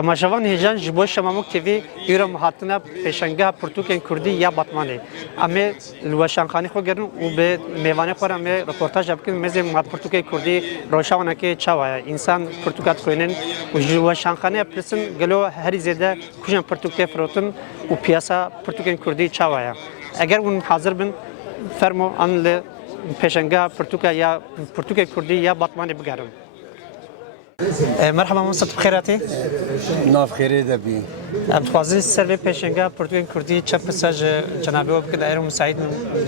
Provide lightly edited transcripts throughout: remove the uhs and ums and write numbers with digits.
تماشاوان هیجان جبو شمامک تیوی ایران محطنا پیشنگاه پرتوکین کردی یا باتمانی اما لوشانخانی خو گرن و به میوانه خور اما رپورتاج بکن مزه مات پرتوکین کردی روشاونه که چاوه انسان پرتوکات کنن و لوشانخانی پرسن گلو هری زده کجان پرتوکه فروتن و پیاسا پرتوکین کردی چاوه اگر اون حاضر بن فرمو آن ل پیشنگاه پرتوکه کردی یا باتمانی بگرن. مرحبا مصطفى بخيراتي ناف خيري دبي بخوازي السيرفي بيشنجا برتغال كردي تشاب مساج جنابي وبكذا ايرو مساعد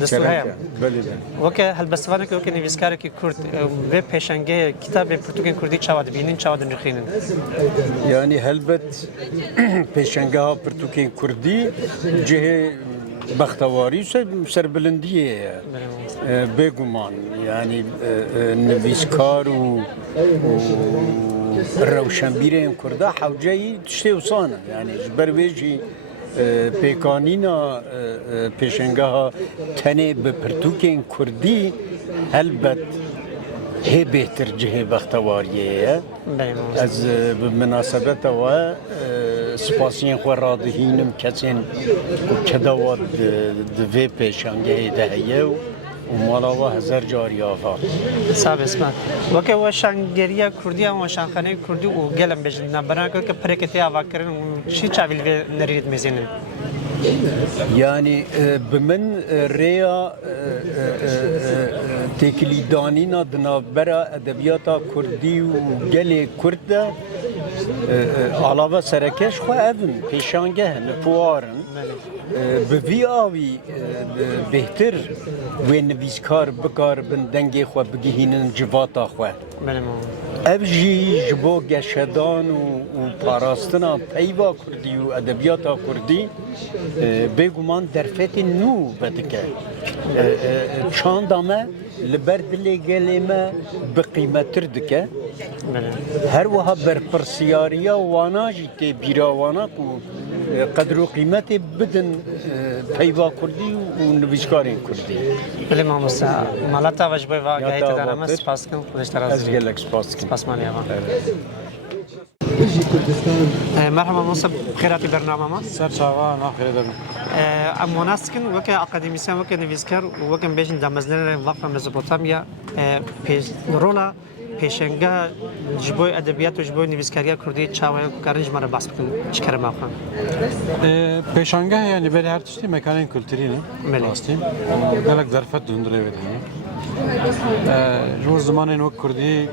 دستورها بله وكا هل بستفانك وكا نيفيسكاركي كرد في بيشنجا كتاب برتغال كردي تشاود بينين تشاود نخينن يعني هلبت بيشنجا برتغال كردي جهه بختواری سر بلندیه بگمان یعنی نویسکار و روشنبیر این کرده حوجهی تشتی وصانه یعنی برویجی پیکانینا پیشنگاه ها تنه به پرتوکین کردی هلبت هی بهتر جهه بختواریه از مناسبت و سپاسین خو رادهینم کسین که دواد دوی پیشنگه دهیه و مالا و هزار جاری آفا صاحب اسمت وکه و شانگریا کردی و شانخانه کردی و گلم بجن نبران که پرکتی آوا کردن و چی چاویل و نرید میزنن yani بمن ریا تکلیدانینا دنابرا ادبیاتا کردی و گل کرد علاوه سرکش خو اون پیشانگه نپوارن به وی آوی بهتر و نویسکار بکار بندنگی خو بگهینن جواتا خو ابجی جبو گشدان و پاراستنا پیوا کردی و ادبیاتا کردی بگومان درفت نو بدکه چاندامه لبرد لگلمه بقیمتر دکه هر وها برپرسیاریا واناجی تی بیرا وانا کو قدر و قیمت بدن پیوا کردی و نویسکارین کردی بله ماموسا مالاتا وجبای و گایت دارم سپاس کن خودش تراز از گلک سپاس کن سپاس مانی آقا مرحبا مصطفى بخيراتي برنامج ما سر شاوا ناخر دبي مناسكن وكا اكاديميسيان وكا نيفيسكار وكا بيجن دامزلر وقفه ميزوبوتاميا رولا پیشنگاه جبوی ادبیات و جبوی نویسکاری کردی چاوی کارنج مرا بحث بکن چیکار میکنم پیشنگاه یعنی برای هر چیزی مکان کلتوری نه راستی گلک ظرفت دندره بدهی جو زمان وقت کردی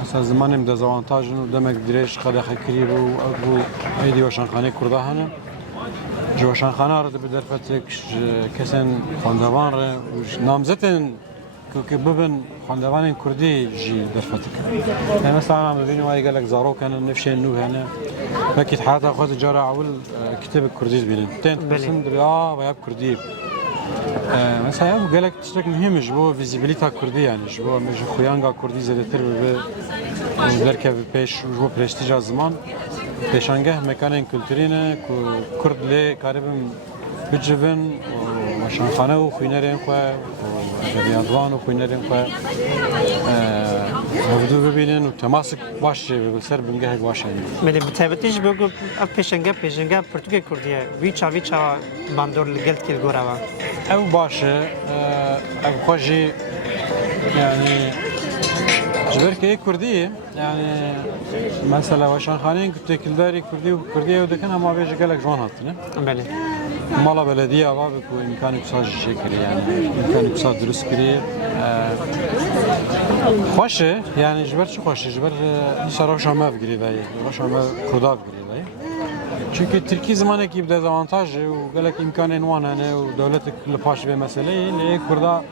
مثلا زمانم دزاوانتاژ و دمک دریش خدا خکری رو ابو ایدی و شانخانه کرده هنه جو شانخانه را به ظرفت کسان خواندوان را نامزدن که ببین خواندوان کردی جی درفتک. مثلا ببینیم ولی گلک زارو کنن نفشین نو هنه. وقتی حتی خود جارا اول کتاب کردی ببینن. تن پسند دریا و یاب کردی. مثلا گلک تشتک مهمش بو ویزیبیلیتا کردی یعنی جو مش خویانگا کردی زده تر به درک پیش جو پرستیژ زمان. پیشانگه مکان کلتورینه که کرد لی کاربم بجوون و شانخانه و خوینرین خو ادبیاتوان و خوینرین خو موضوع ببینن و تماسک باشه به سر بنگه باشه من بتابتیش بگو پیشنگه پرتغال کردیه ویچا باندور لگلت کل گورا او باشه او خوشی یعنی جبر که کردیه یعنی مثلا و شانخانه تکلداری کردی و دکن هم آبیج گلک جوان هاتنه بله مالا بلدیه آبا بکو امکانی بساج شکری یعنی امکانی بساج درست کری خوشه یعنی جبر چی خوشه جبر نیسا روشا ما بگیری دایی روشا ما کردا بگیری دایی چونکه ترکی زمانه که بده زوانتاجه و گلک امکان انوانه و دولت لپاش به مسئله لی کردا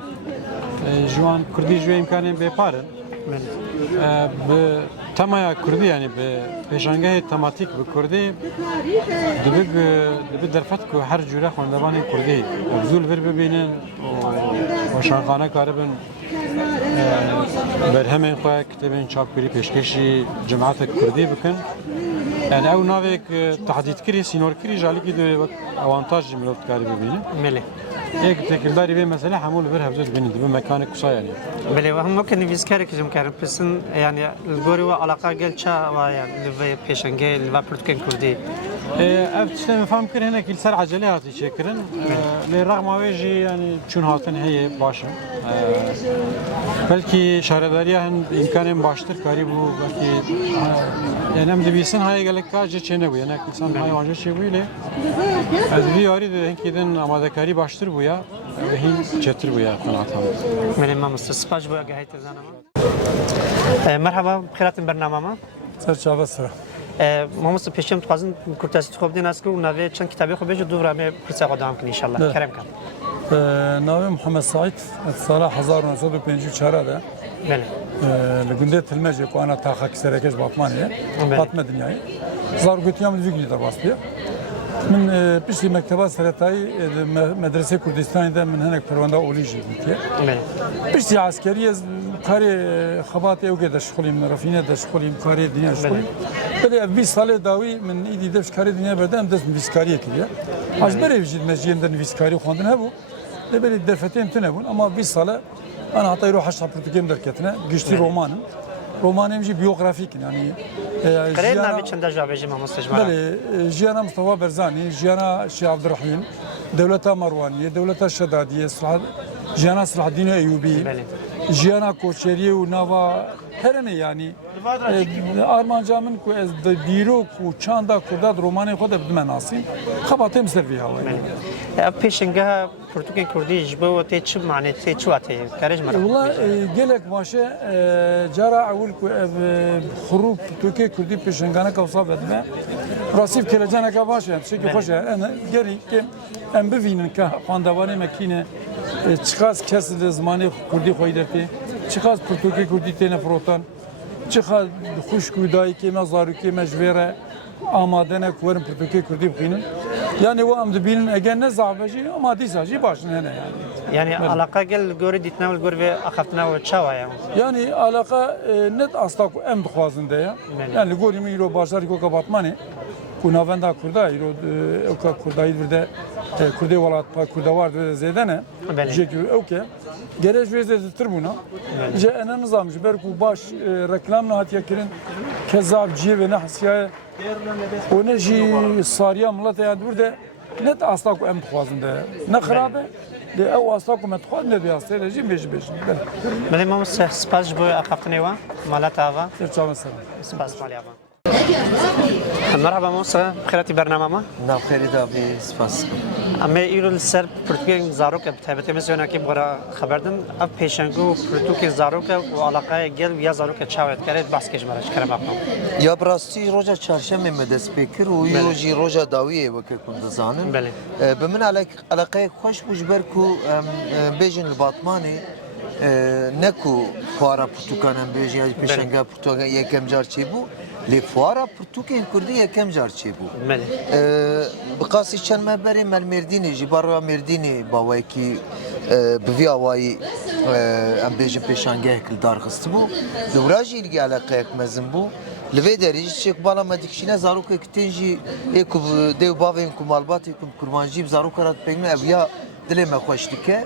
جوان کردی جوی امکان بیپاره به تمایا کردی یعنی به پیشنگاه تماتیک به کردی دبی درفت که هر جوره خواندوان کردی ابزول ور ببینن و شانخانه کاربن برهمین خواه کتابین چاپ کری پیشکشی جماعت کردی بکن یعنی او ناوی که تحدید کری سینور کری جالی که دو اوانتاج ملوت کاری ببینه ملی یک تکیلداری به مثلا حمول بر هفزر بینید به مکان کسا یعنی بله و هم ممکن نویسکاری که جم کردن پسن یعنی الگوری و علاقه گل چه و یعنی لوی پیشنگه لوی پرتوکن کردی افتشت مفهم کرد هناك السر عجله هاتي شكرا لرغم واجي يعني چون هاتن هي باشا بلكي شهرداريا هن امكان باشتر كاري بو بلكي يعني ام دبيسن هاي قالك كاجه چنه بو يعني انسان هاي وانجه چي بو له از بياري ده كيدن امادهكاري باشتر بو يا وهين چتر بو يا قناعتم من ما مستسپاش بو اگه هیت زنما مرحبا بخيرات برنامه سرچاوه سره ما مست پیشم توازن کورتاسی خوب دین است که نوی چند کتابی خوب بشه دو رامه پرسه قدام کنی ان شاء الله کرم کن ناوی محمد سعید سال 1954 ده بله لگنده تلمجه که آن تا خاک سرکش باطمانیه باطمه دنیایی زار گوتیام دیگری در باستیه من پیشی مکتبه سرطایی مدرسه کردستانی ده من هنگ پرونده اولیجی بودیه بله پیشی عسکری از کاری خبات اوگه دشخولیم رفینه دشخولیم کاری دنیا دشخولیم ولی 20 سال داوی من ایدی دش کاری دنیا بدم دست نویسکاری کردیه از بری وجود مجییم در نویسکاری خواندن هبو لبری درفتیم تنبون اما 20 سال انا حتى يروح اشرح برتقال دركتنا قشتي رومانم جي بيوغرافيك يعني قرينا بيتشن دجا بيجي ما مستجمع بله جيانا مصطفى برزاني جيانا شي عبد الرحيم دولة مروانية دولة الشدادية جيانا صلاح الدين ايوبي جيانا كوشيري ونافا هرنه يعني آرمانجا من کو از دیرو کو چاندا کرداد رومانی خود بدم ناسین خباتم سروی هوا پیشنگاه پرتوکن کردی جبه و تی چه معنی تی چه واته کارج مرا والله گلک باشه جرا اول کو خروب پرتوکی کردی پیشنگانه کوسا بدم راسیب کلجانه کا باشه چه خوشه انا گری که ام ببینن که خواندوانی مکینه چقاس کس زمانی کردی خویدتی چقاس پرتوکی کردی تینه فروتان چقدر خوشگویی که مزاری که مجبوره آماده نکردن پرتوکی کردی بخینن یعنی و ام دبین اگر نزعبجی آمادی سازی باشن هنه yani alaka gel göre ditna ve göre akhaftna ve çava yani alaka net asla ku em dixwazin de ya yani gori mi ro başar ko kapatmani ku navenda kurda ro o kurdayı bir de kurdi velat pa kurda var de zedene jeki okey gerek ve de tribuna je ana nizam jiber ku baş reklam nahatiye kirin kezab ciye ve nahsiye o ne ji sariya millet ya burada net asla ku em dixwazin de ne xarabe de ew asla ku metxwaz ne biyaste de ji mecbur بله ما سپاس بو اخافتنی و مالات آوا Çağın selam. سپاس مالی آوا مرحبا موسى بخيراتي برنامج نعم خير دابي سپاس اما ایرو سر پرتوکین زاروک تبته مثلا که برا خبردم اب پیشنگو پرتوکین زاروک و علاقه گل یا زاروک چاوت کرد بس کش مرش کرم اپم یا براستی روزا چهارشنبه مدس بکر و یوجی روزا داویه وکه کند زانن بله بمن علاقه خوش بجبر کو بیجن الباطمانی نکو فوارا پرتوکانم بیجی پیشنگا پرتوکان یکم جار چی بو لی فوارا پرتوکین کردی یکم جار چی بو بله بقاسی چند مبری مل مردینی جبارا مردینی باوی کی بوی آوایی ام بیجن پیشنگه کل دارخست بو دوراجی ilgi علاقه یک مزن بو لوی دریج چک بالا مدکشینه زاروک کتنجی یک دیو باوین کمالباتی کم کرمانجی زاروک رات پیگم اویا دلی مخوش دیکه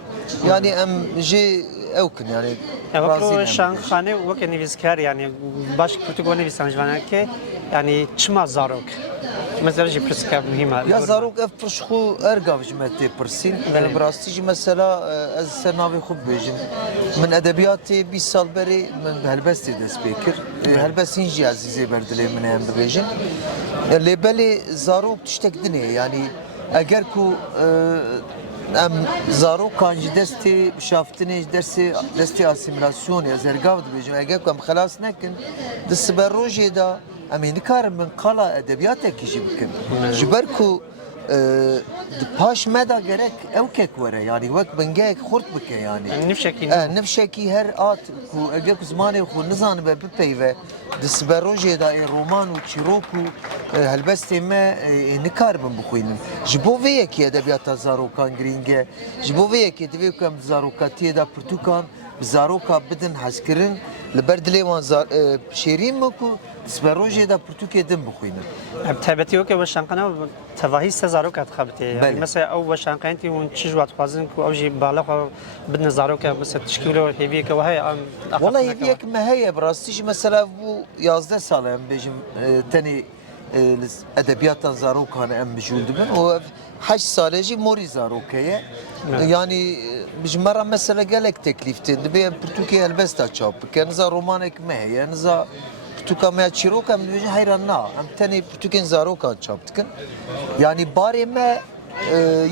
یعنی ام جی اوکن یعنی وقتی شانخانه وقتی نویسکار یعنی باش پرتوکو نویسنج وانه که یعنی چما زاروک مثلا جی پرسکا مهمه یا زاروک اف پرشخو ارگاو جمعتی پرسین براستی جی مثلا از سرناوی خوب بیجم من ادبیاتی 20 سال بری من هلبستی دست بیکر هلبستین جی عزیزی بردلی من هم بیجم لیبلی زاروک تشتک دنه یعنی اگر کو ام زارو کانجی دستی شافتنی دستی اسیمیلاسیون یا زرگاو دبیجم اگر کم خلاص نکن دست بر روزی دا امین کار من قلا ادبیات کیجی بکن جبر کو پاش مدا gerek evkek vere yani vak bengek xort bike yani nefşeki her at ku egek zmane ku nizan be bipeyve disberoje da roman u çiroku helbeste me nikar ben bixwînin ji bo vê yekê edebiyata zarokan girîng e ji bo vê yekê divê ku em zarokatiye da pirtûkan zaroka bidin hezkirin li ber dilê wan şêrîn mi ku sperojê de Pirtûkê din bixwînin. تابتي وكي وشانقنا تفاهي سزاروك تخبتي بله. يعني مثلا او وشانقنتي ونتشجوا تخوازن كو اوجي بالغ بدنا زاروك بس تشكيلو هيبيك وهي والله yek me heye birastî mesela bu 11 sal em bêjim tenê edebiyata zarokan em bijûl dibin û 8 salê jî morî zarokeye yani bijmera mesela gelek teklîf tê dibe em Pirtûkê helbesta çap bikin niza romanek me heye niza Pirtûka me çîrok em dibêjin heyran na em tenê Pirtûkên zarokan çap dikin yani barê me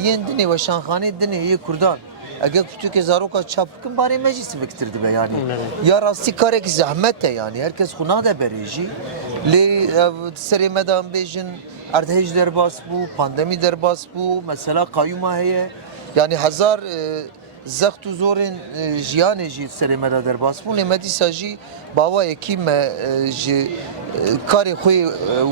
yên dinê weşanxanê dinê yê Kurdan eğer Pirtûkê zaroka çap bikin barê me jî siviktir dibe yani ya rastî karek zehmet e yani herkes xwe nade berê jî lê serê me de em bêjin erdhej derbas bû pandemî derbas bû mesela qayyûma heye yani hezar zext û zorên jiyanê jî serê me de derbas bûn lê me dîsa jî bawayekî me ji karê xwe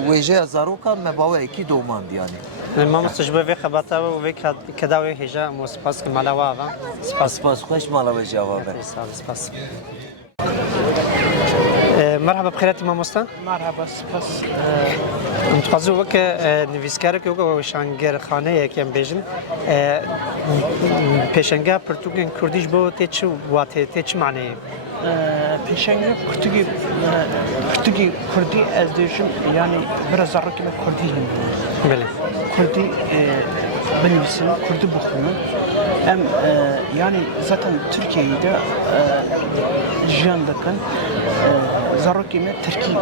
wêjeya zarokan me bawayekî domand yani. ما مستجبه في خبطه وفي كداوي هجا مو سباس كمالا وافا سباس Spas xweş mala ve cevap ver. سباس مرحبا بخيراتي ماموستا مرحبا سپاس متقاضي وك نویسکارک وک وشانگر خانه یکم بیجن پیشنگا پرتوگن کردیش بو تچ واته تچ معنی پیشنگی کردی از دیشم yani biraz zarra gibi Kurdiyim. بله Kurdi benimsin, Kurdi buxunu. Hem yani zaten Türkiye'de jiyandakın zarra gibi Türkiye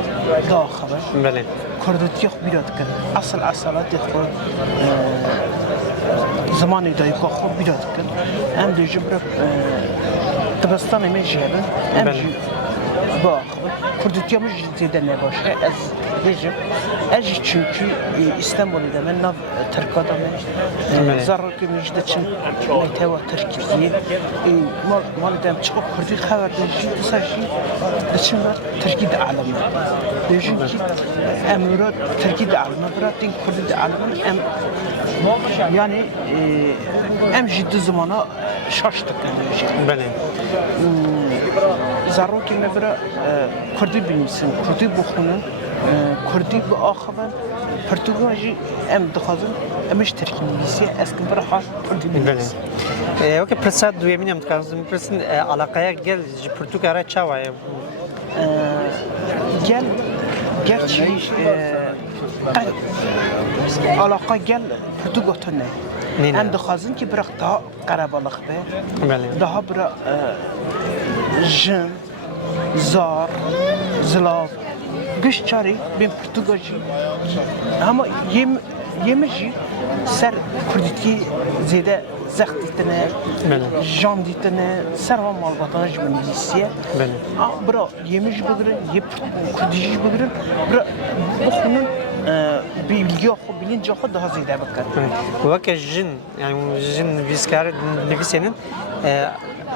daha haber. بله Kurdiyek biradakın. Aslat yakın zamanı da yakın biradakın. Hem de jibrak Tıbastan emin jihadın. Hem bak Kurdiyek mi cidden ne başka az diyeceğim. Az çünkü İstanbul'da ben nav Türkiye'de ben zarra ki müjde için meyteva Türkiye malidem çıkıp Kurdi haber diyeceğim. Saçı için var Türkiye'de alemde. Diyeceğim ki emürat Türkiye'de alemde bıraktın Kurdi'de alemde yani em ciddi zamana şaştık diyeceğim. بله zarro ki mevra Kurdi bilmişsin, Kurdi buxunun, Kurdi bu axaban, Portugalci em dixazın, emiş Türkiyesi eski bir har Kurdi بله bilmişsin. وك پرسات دویمینم متقاضی پرسن علاقه گل پرتوگارا چاوای Gel, gerçi alaka gel Portugal'ta ne? Neyine? Hem dixazın ki bırak daha karabalık be, بله daha bırak jin, zar, zlav, güç çare ben Portugalci ama yemişi ser Kurdiki zede zext ditine, بله jan ditine, serva malbatana jmenisiye. بله Bura yemiş bıgırın, Kurdici bıgırın, bura bu konunun bilgi oku, bilinci oku daha zede bakar. وك جن يعني جن ويسكار نویسینن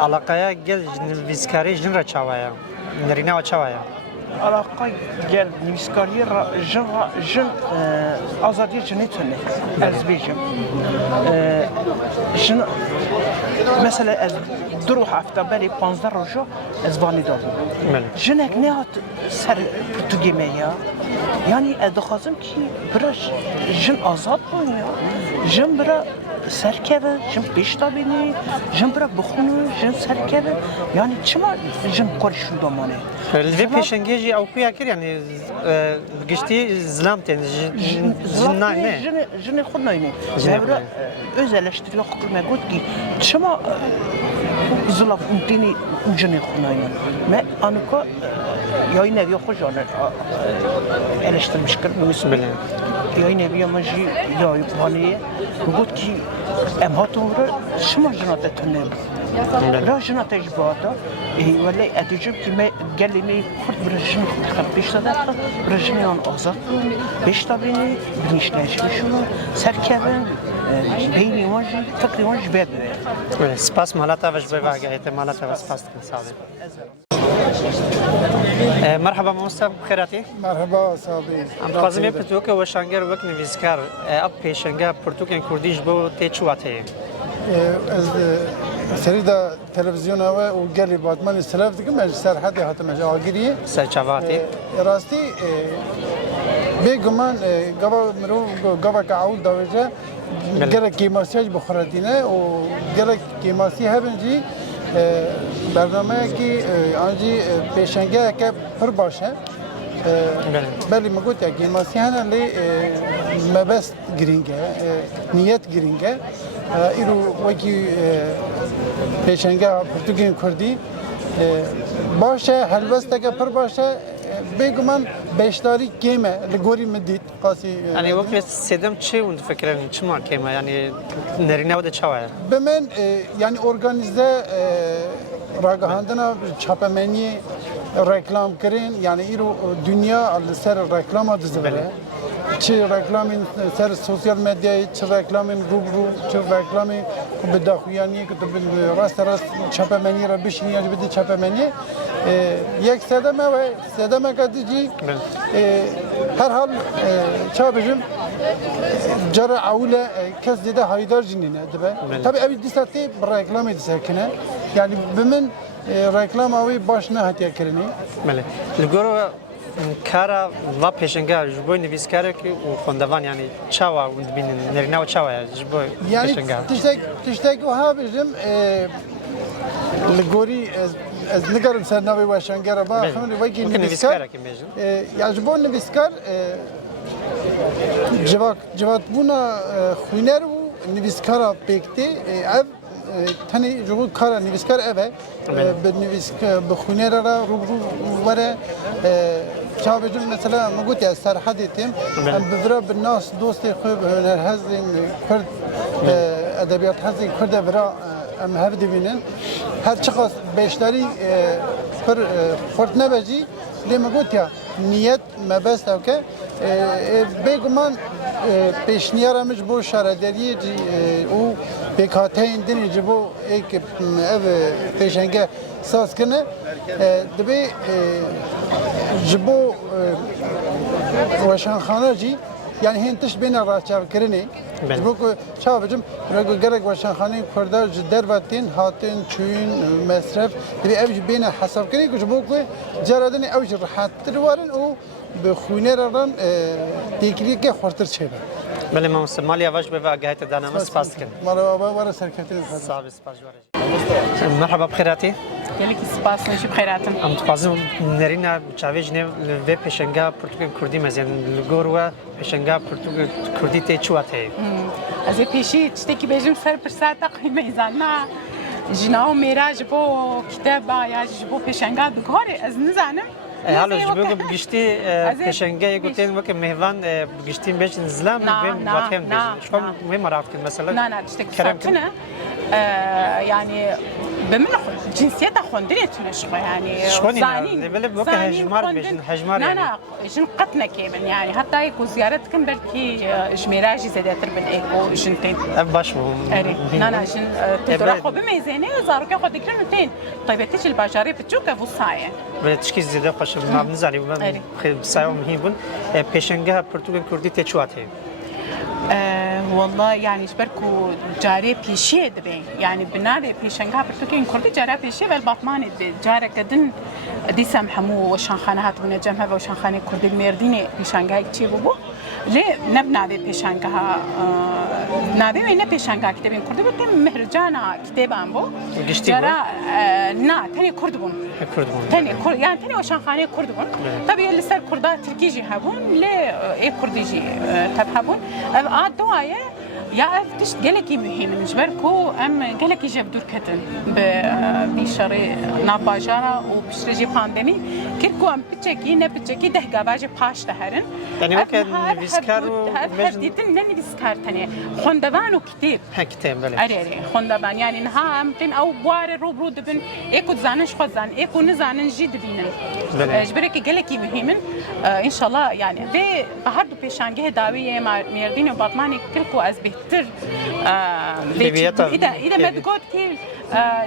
علاقه گل ويسکاری جن را چاوایا نرینا و چاوایا Alaka gel nivskariye jin azadiye jinetine ez bejim. Jin mesela ez duru hafta beri 15 rojo ez vani dadım. بله Jinek ne hat ser Portugime ya. Yani edxazım ki biraz jin azad bun ya. Jin biraz serkeve, jin peşta beni, jin biraz buxunu, jin serkeve. Yani çima jin qarşın damane. الفي بيشنجي او خويا كر يعني بقشتي زلامتين جنا نه Jini xud nayne. Zebra öz eleştiriye xukurma gut ki çima zılaf untini jini xud nayne. Me anuka yayın evi xoş ana eleştirmiş kır müsbet. Yayın evi amacı yayıp vaniye gut ki em hatumra çima jinata tane. لا جنا تجربة ولا أتجرب كم قال لي خد برجني خد بيشتغل برجني عن أزات بيشتغلني بنشلاش بشو سركبن بيني واجي فكري واجي بيد سپاس مالتا وش بواقع احتمالات و سپاس صادق مرحبا موسى بخيراتي مرحبا صاحبي ام قاسم پرتوک و شانگر وک نویسکار اب پیشنگا پرتوکن کردیش بو تچواته از سريدا تلفزيون هوا وقال لي باتمان السلاف دقم سر حد هاتم جاگیری سرچاواتی راستی بگمان گاوا مرو گاوا کعول داوجه گله کیماسیج بخوردینه و گله کیماسی هبنجی برنامه کی آنجی پیشنگه که پر باشه بله مگوت یا کیماسی هنر لی مبست گرینگه نیت گرینگه ایرو وکی پیشنگه پرتوگین کردی باشه هلوسته که پر باشه بگمان بیشتری کیمه لگوری مدید قاسی يعني وقت سيدم شيء وانت فكرين شو ما كيما يعني نرينا وده شوية بمن yani organize ragahandına çapemeni reklam kirin yani iru dünya ser reklama dizivere çi reklamın ser sosyal medyayı çi reklamın rubru çi reklamın bedaxuyani ki rast çapemeni ra beş niyaj bedi çapemeni yek sedeme ve sedeme kadici her hal çabıcım جرى عولة كاس جدا هايدار جنينة دبا طبعا أبي دستي بالرقلام يتسكنه يعني بمن رقلام أوي باشنا هتيا كرني ماله الجورو كارا و پیشنگار جبوی نویس کاره که و خواندوان یعنی چاوا و بین نرینه و چاوا جبوی يعني پیشنگار تشتاق وها بجم الجوري از نقرب سرناوي واشنجرا با خمني وجي نویس کاره که میجن يعجبون نويسكار جوات بونا خوينر و نويسكارا بيكتي اف تاني جو كارا نويسكار اف بنويسكار بخوينر را روبرو ورا شابجون مثلا مقوت يا سر حديتم بفرا بالناس دوستي خوب هزين كرد ادبيات هزين كرد برا ام هفدي بينن هر شخص بيشتري پر خورد نبجي لما قلت يا نيت ما بس او که بگمان پیشنیارم جبو شارداری او بکاتین دنی جبو ایک او پیشنگه ساز کنه دبی جبو وشان خانه جی yani hintış beni rahatçav kirini. Bu çavcım rego gerek başan xanin kurda dervatin hatin çüyün mesref bir ev beni hesap kirini ki bu ku caradın ev rahattır varın o به خونه ران تیکلی که خورتر چه با. بله ما مستمالی آواج به واقعیت دانم سپاس کن. مرحبا وارد سرکتی. صاحب سپاس جواری. مرحبا بخیراتی. گلی کی سپاس نشی بخیراتم. ام تفاضل نرینا چاویج نه و پیشنگا پرتغال کردی مزین لگور و پیشنگا پرتغال کردی تی چواته. از پیشی چتی کی بجم سر پرسات قیمه زنا جناو میراج بو کتاب یا بو پیشنگا بگوره از نزانم. حالا جبهه بگشتی پیشنگه گوتین وقتی مهوان بگشتیم بیش نزلم بیم واتهم بیش شو مهم رافت کن مثلا نه تشتك كرمتنا يعني بمن جنسيات خوندني تنشخ يعني زاني بلا بوك هجمار بيش هجمار لا جن قتنا كيمن يعني حتى يكون زيارتكم بلكي جميراجي زادتر من ايكو جنتين باش لا جن تدرخو بميزانه زارو كاخو دكرنتين طيب تيجي الباجاري بتشوكا فو صايه بتشكي زياده خوش ما بنزالي خير سايو مهم بون پیشنگه پرتغال کردی تشواته والله يعني جبركو جاري بيشي دبي يعني بنادي بيشنغا برتوكين كردي جاري بيشي والباطماني جاري كدن دي سامحمو وشان خانات من جمهة وشان خاني كردي ميرديني بيشنغا يكتي بوبو ليه نبنادي بيشنغا نادي وين بيشنغا كتابين كردي بتم مهرجانا كتابان بو جارا نا تاني كردبون تاني يعني تاني وشان خاني كردبون طبيعي اللي صار كردات تركيجي هابون ليه ايه كرديجي تبهبون دوايا يا افتشت قالكي مهم نجبركو ام قالكي جاب دور كتن بشري ناباجارا وبشري بانديمي كيركو ام بتشكي نبتشكي دهقا باجي باش تهرن يعني وكان بيسكارو هرديتن نني بيسكار تاني خوندبان وكتاب كتاب بله اري خوندبان يعني نها امتن او بوار روبرو دبن ايكو زانش خود زان ايكو نزانن جد بينن جبركي قالكي مهم ان شاء الله يعني في بهردو بيشانجه داويه ميردين وباطماني كلكو از بهتر اذا ما تقول كي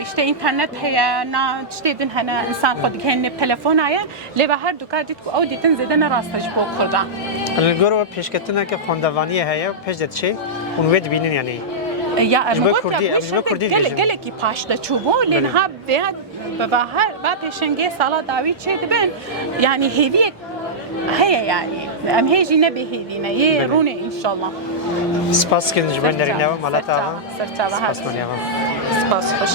işte internet heye na tiştedin hana insan خود kendi telefon aya le bahar dukadit ku auditin zeden rastaj bu kurda. الجورو پیشکتنا که خواندوانی هیا پیش داد چه اون وید بینن یعنی یا جبه امروز کردی، که جبه کردی گل دیجیم. گل کی پاشته چوبو لین ها به بهار با پیشنگی سالا داوی چه دبن یعنی هیوی هي يعني ام هيجي نبي هيدي نه یه رونه ان شاء الله سپاس کن جبه نرینه و مالتا و سرچاوه سپاس منیام سپاس خوش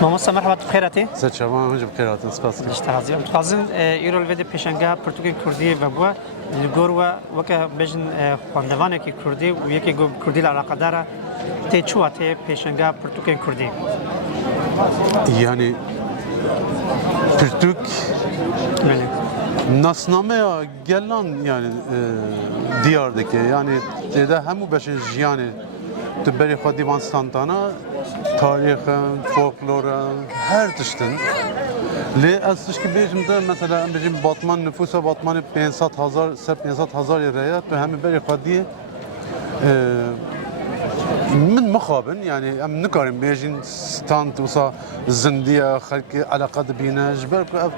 ماموستا مرحبا بخیراتی سچما هنج بخیر هاتن سپاس اشتهازی تازن ایرول وید پیشنگاه پرتوک کردی و بوا لگور و وکه بجن خواندوانه که کردی و یکی گو کردی العلاقه داره تی چوا تی پیشنگاه پرتوک کردی yani Türk بله nasname ya gelan yani diyardaki yani de hemu beşin jiyani tüberi xwe divan stantana tarixin, folklorin, her tiştin. Li ez tişkî bêjim de mesela em bêjim Batman nüfusa Batmanê 500,000 700,000 reye tu hemî berê xwe dî من مخابن يعني ام نكارم بيجين ستانت وصا زندية خلق علاقة بينا جبر اف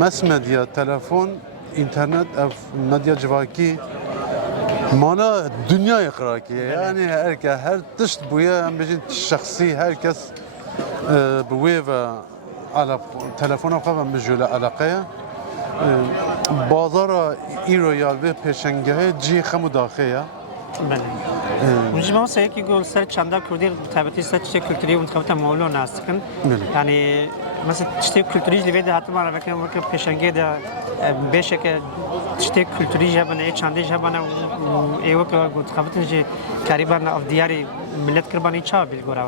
مس ميديا تلفون انترنت اف ميديا جواكي مالا دنيا يقراكي يعني هر تشت بويا ام بيجين شخصي هر كس بويفا على تلفون خوا مجول علاقة بازار ايرو يالبي پیشنگه جي خمو داخيه بله اونجا ما سعی کی گل سر چندا کردی تابعی سر چه کلتوری اون تابعت مولو ناستکن یعنی مثلا چه کلتوری لیوید حتی ما را که پیشنگی ده بیشه که چه کلتوری جبانه چندی جبانه ایو که گفت تابعتن چه تقریبا افدیاری ملت کربانی چه بیلگورا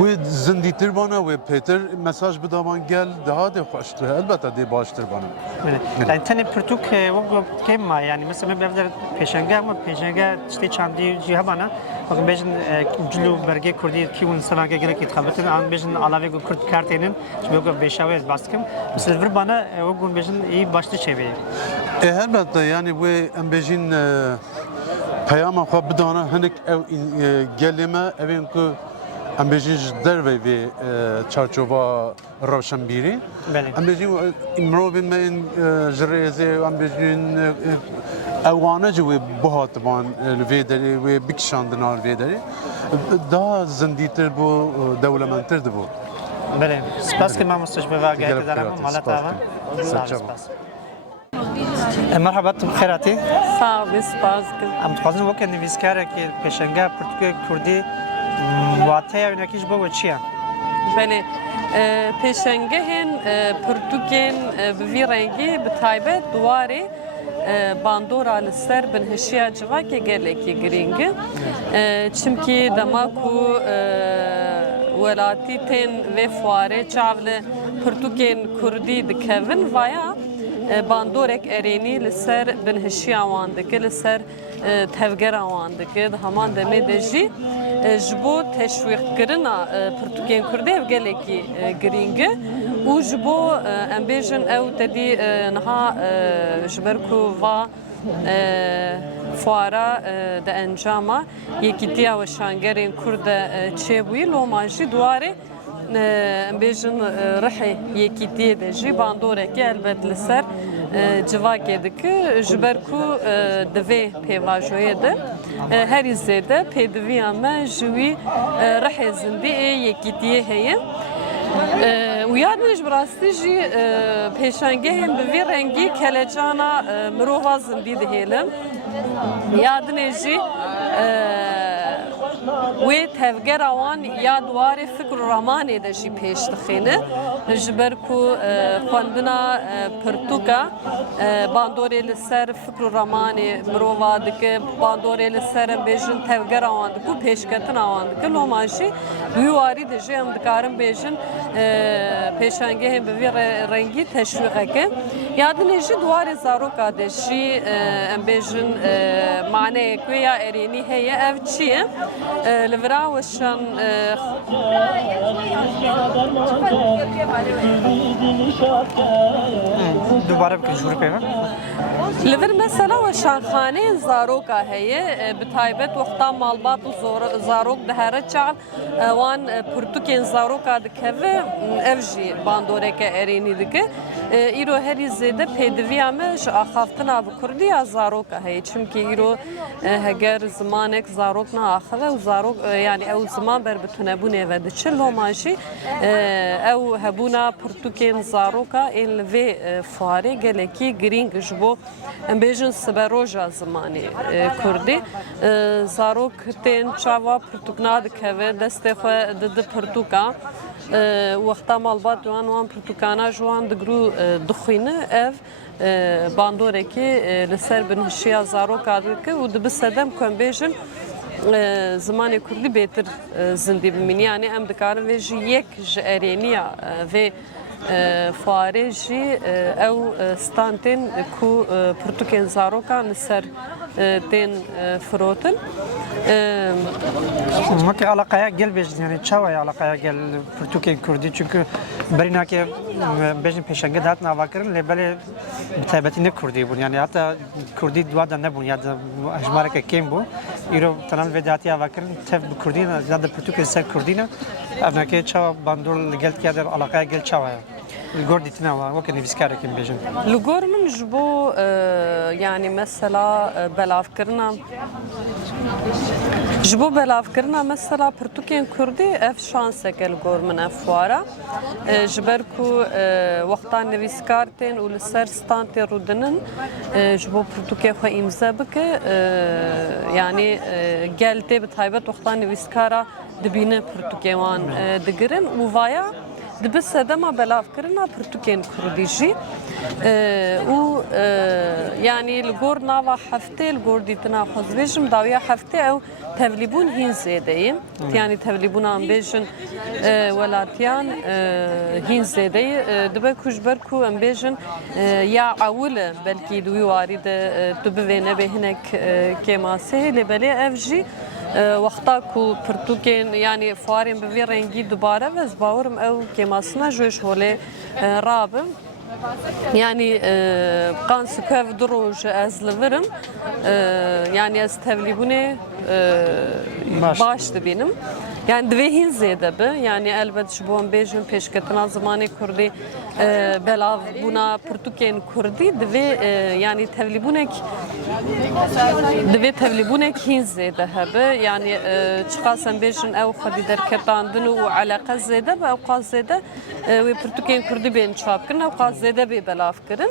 و زندی تربانه و پیتر مساج بدامان گل ده ده خوشتره البته ده باش تربانه yani tane Pürtük o kema yani mesela ben bir peşenge ama peşenge işte çandi cihabana bakın ben culu berge kurdi ki un sana gerek ki tabitin an ben alave kurt kartenin çünkü beşave bastım mesela bir bana o gün ben iyi başlı çeviri elbette yani bu embejin peyama xwe bidane hinek ev gelime evin ku embejin derve ve çarçova ravşanbiri embejin imrovin men jreze embejin ewane ve buhatban lvederi ve bikşandınar lvederi daha zinditir bu devlementirdi bu. Bele, spas ki ma mustashbe va gayet daram malata va. مرحبا بخيراتي صعب سپاس ام تخوازن وقت نویسکاره که پیشنگاه پرتوک کردی واتیا و نکیش با چیه بله پیشنگهن پرتوکین بوی رنگی به تایبت دواره باندورا لسر بنهشیا جوا که گلکی گرینگه چمکی دماکو ولاتی تین و فواره چاول پرتوکین کردی دکوین ویا باندورek ereni li ser binhişiya wan dike li ser tevgera wan dike heman demê de jî ji bo teşwîqkirina pirtûkên Kurdî ev gelekî girîng e û ji bo em bêjin ew tedî niha ji ber ku va fuara de encama yekîtiya weşangerên Kurd de çêbûyî loma jî duwarê em bêjin rihê yekîtiyê de jî bandoreke elbet li ser civakê dike ji ber ku divê pêvajoyê de herî zêde pêdiviya me ji wî rihê zindiyê yekîtiyê heye û yadin ji bi rastî jî pêşangehên bi vî rengî kelecana mirova zindî dihêlin yadinê jî wê tevgera wan ya duwarê fikr û ramanê de jî pêş dixîne ji ber ku xwendina pirtûka bandorê li ser fikr û ramanê mirova dike bandorê li ser em bêjin tevgera wan dike û pêşketina wan dike loma jî wî warî de jî em dikarin bêjin pêşangehên bi vî rengî teşwîqeke yadinê jî duwarê zaroka de jî em bêjin maneyek wê ya erênî heye ev çi ye li vira weşan دوباره بکن جوری پیوه li vir mesela weşanxaneyên zaroka heye bi taybet wexta malbat û zarok dihere çav wan pirtûkên zaroka dikeve ev jî bandoreke erênî dike îro herî زیده پیدوی همش آخافتنا به کردی از زاروک هی چون که ایرو هگر زمانک زاروک نه آخوه و زاروک یعنی او زمان بر بتونه بونه و دچل لو ماشی او هبونا پرتوکین زاروکا این لوی فاره گلکی گرینگ جبو بیشن سبروجا زمانی کردی زاروک تین چاوا پرتوکنا دکوه دست خو د پرتوکا وقتا مالبات جوان وان پرتوکانا جوان دگرو دخوینه اف باندوره که لسر بنشیا زاروک آدرکه و دبستدم کن بیشن زمانی کردی بهتر زندگی بمینی یعنی ام دکارن و جی یک جرینیا و فاره جی او ستانتین کو پرتوکین زاروکا لسر تین فروتن ممكن علاقة جل بيجن يعني تشاوي علاقة جل برتوكي كردي çünkü برينا كي بيجن بيشنجد هاتنا فاكرن لبلي بتابتين كردي بون يعني حتى كردي دوادا نبون يعني أجمارك كيم بو يرو تنال فيدياتي فاكرن تف بكردينا زاد برتوكي سر كردينا أنا كي تشاو باندور جل كده علاقة جل تشاوي الجوردي تناوا وكن يفسكارك بيجن لجور من جبو يعني مثلا بلافكرنا جبو بلافكرنا مثلا برتوكين كردي اف شانسك الجور من افوارا جبركو وقتان نويسكارتين ولسر ستانتي رودنن جبو برتوكي خو امزا بك يعني جالتي بتايبت وقتان نويسكارا دبينه برتوكيوان دگرن وفايا دبس دما بلاف كرنا برتوكين كرديجي و يعني الجور ناوا حفتي الجور ديتنا خزبيجم داويا حفتي او تغلبون هين زيدين يعني تغلبون ام بيجن ولاتيان هين زيدي دبا كوجبركو ام بيجن يا عوله بلكي دوي وارد دبوينه بهنك كيماسه لبلي افجي وقتا کو پرتوکین یعنی فاریم به رنگی دوباره و زباورم او کماسنا جوش هوله رابم yani kan sıkıv duruş az liverim yani az tevlibune baştı benim yani dvehin zede be yani elbet şu bu bejun peşketina zamanı kurdi belav buna Portuken kurdi dve yani tevlibunek dve tevlibunek hin zede habe yani çıkasan bejun ev khadi derketandın و علاقه زده و اوقات زده و Portuken kurdi ben çapkın اوقات زده به بلاف کردن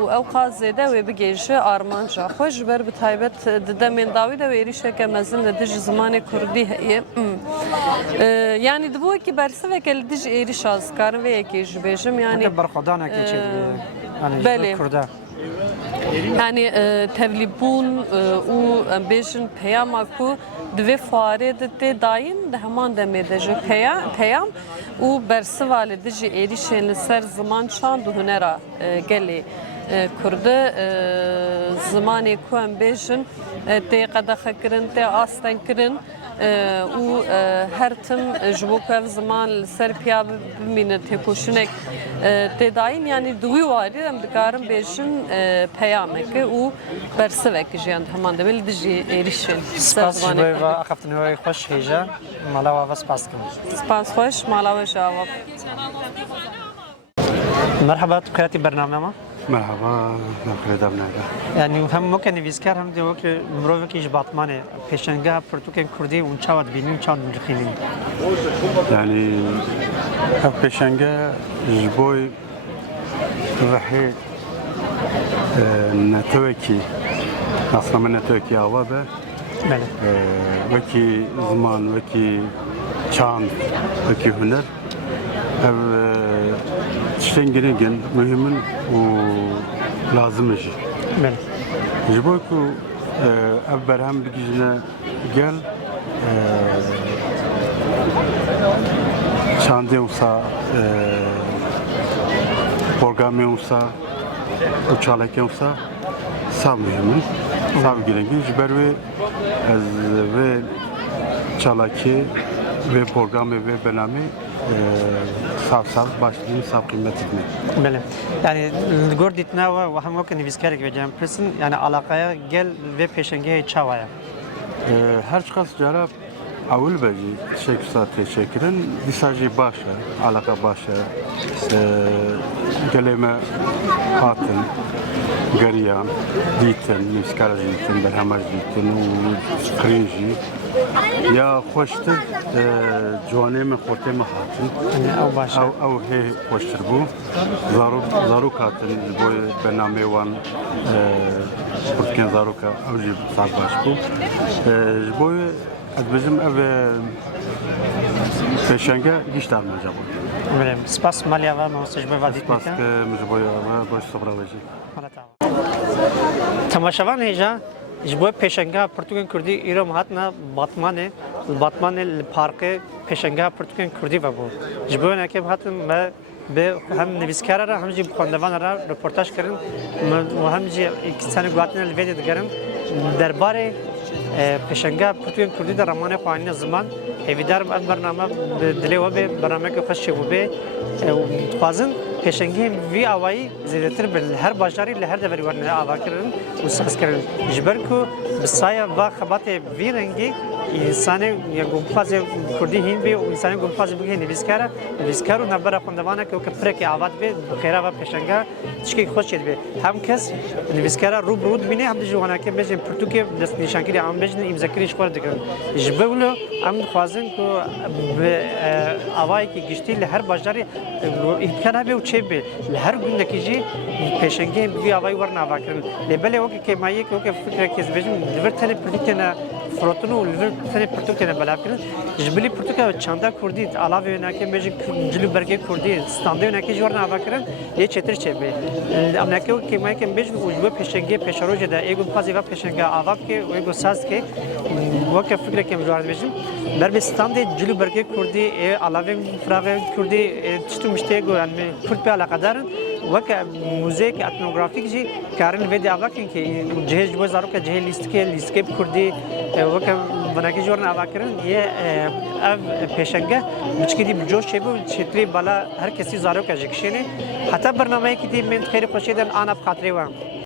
و اوقات زده و بگیشه آرمانجا خوش بر بتایبت ددمن داوی ده ویریشه که مزن دج زمان کردی yani دبو کی برسه و کل دج ایریش از کار و یکیش بجم yani برخدانه که چه yani کرده yani tevlibun u bejin peyama ku dve fare de dayin de heman demede je peyam u bersivale de je erişen ser zaman çan hunera geli kurdu zamanı ku em bejin te qadaxa kirin te astan kirin و هر تم جبوکه زمان سرپیا بمینه تکوشنک تداین یعنی دوی واری هم دکارم بیشن پیامه که او برسوه که جیان همان دبل دیجی ایریشن سپاس جوی و اخفتنی وی خوش هیجا مالا و سپاس کن سپاس خوش مالا و جواب مرحبا بقيادة برنامج ما مرحبا نخرد ابنائه يعني هم ممكن نفيسكار هم دو که مروه که جباتمانه پیشنگاه پرتوکن کردی اون چاوت بینیم چاوت مدخلیم يعني هف بيشانجا جبوي رحي نتوكي اصلا من نتوكي اوابه بله وكي زمان وكي çan وكي هنر هف تشتنجرين مهمن و لازم يجي بله جبوكو أبرهم بجينا قال شاندي وصا برنامه وصا uçalak وصا صعب مهمن صعب جدا جبروي از و çalaki ve programı ve benami صعب başlığını صعب kıymet etmek. بله يعني الجور ديتنا وهم ممكن نفيسكارك بجام برسن يعني علاقة جل و پیشنگاه چاوایا Her çıkan cara اول بجی تشکرن دیساجی باشه علاقه باشه گلمه هاتن گریان دیتن نسکار دیتن برهمج دیتن و خرینجی یا خوشتر جوانه من خورته مهاتن او باشه او هی خوشتر بو زاروک هاتن بوی برنامه وان پرتکن زاروکا او جی صاحب باش بو بوی بزم او پیشنگه گیشتر مجابون بله سپاس مالیا و موسج به وادی سپاس که مجبوی باش صبره بجی تماشاوان هیجا جبوی پیشنگه پرتوکن کردی ایران هاتنا باتمان پارک پیشنگه پرتوکن کردی و بود جبوی نکیم هاتن به هم نویسکار را هم جی خواندوان را رپورتاج کردن و هم جی کسان گواتن الویدی دگرن درباره پیشنگه پرتوکن کردی در رمان خوانی زمان هیویدار برنامه دلی و به برنامه که خوش شو به خوازن پیشنگی وی آوایی زیادتر به هر بازاری لهر دوری ورنه آوا کردن و ساز کردن جبر کو بسایه و خبات وی رنگی انسان یا گمپاز کردی هین به و انسان گمپاز بگه نویسکار و نبره خواندوانه که کپره که آواد به خیره و پیشنگه چکی خوش شد به هم کس نویسکار رو برود بینه هم جوانه که بجن پرتوک دست نشانگیری هم بجن امضاکریش خورد کردن جبر ولو هم خوازن که به آوایی که گشتی لهر بازاری امکان به و چه به لهر گونه کیجی پیشنگی وی آوایی ورن آوا کردن لبله وقتی که مایه که فکر که بجن لیورتن پرتوکنا فروتونو لیورتن پرتوکنا بلا کردن جبلی پرتوکا چنده کردی علاوه نکه بجن جلو برگه کردی استانده نکه جورن آوا کردن یه چتر چه به امنکه که مایه که بجن وجبه پیشنگی پیشروج ده ایگو پازی و پیشنگی آوا که و ایگو ساز که وقتی فکر که جورن بجن در بستانده جلو برگه کردی علاوه فراغ کردی چطور مشتاق یعنی کرد به علاقه دارن وک موزیک اتنوگرافیک جی کارن ویدی آوا که جهش جو زارو که جه لیست که کردی وک مناکی جورن آوا کردن یه پیشنگه مشکلی بجوش شبو چتری بالا هر کسی زارو که جکشینه حتی برنامه که دی من خیلی خوشیدن آن اب خاطری وام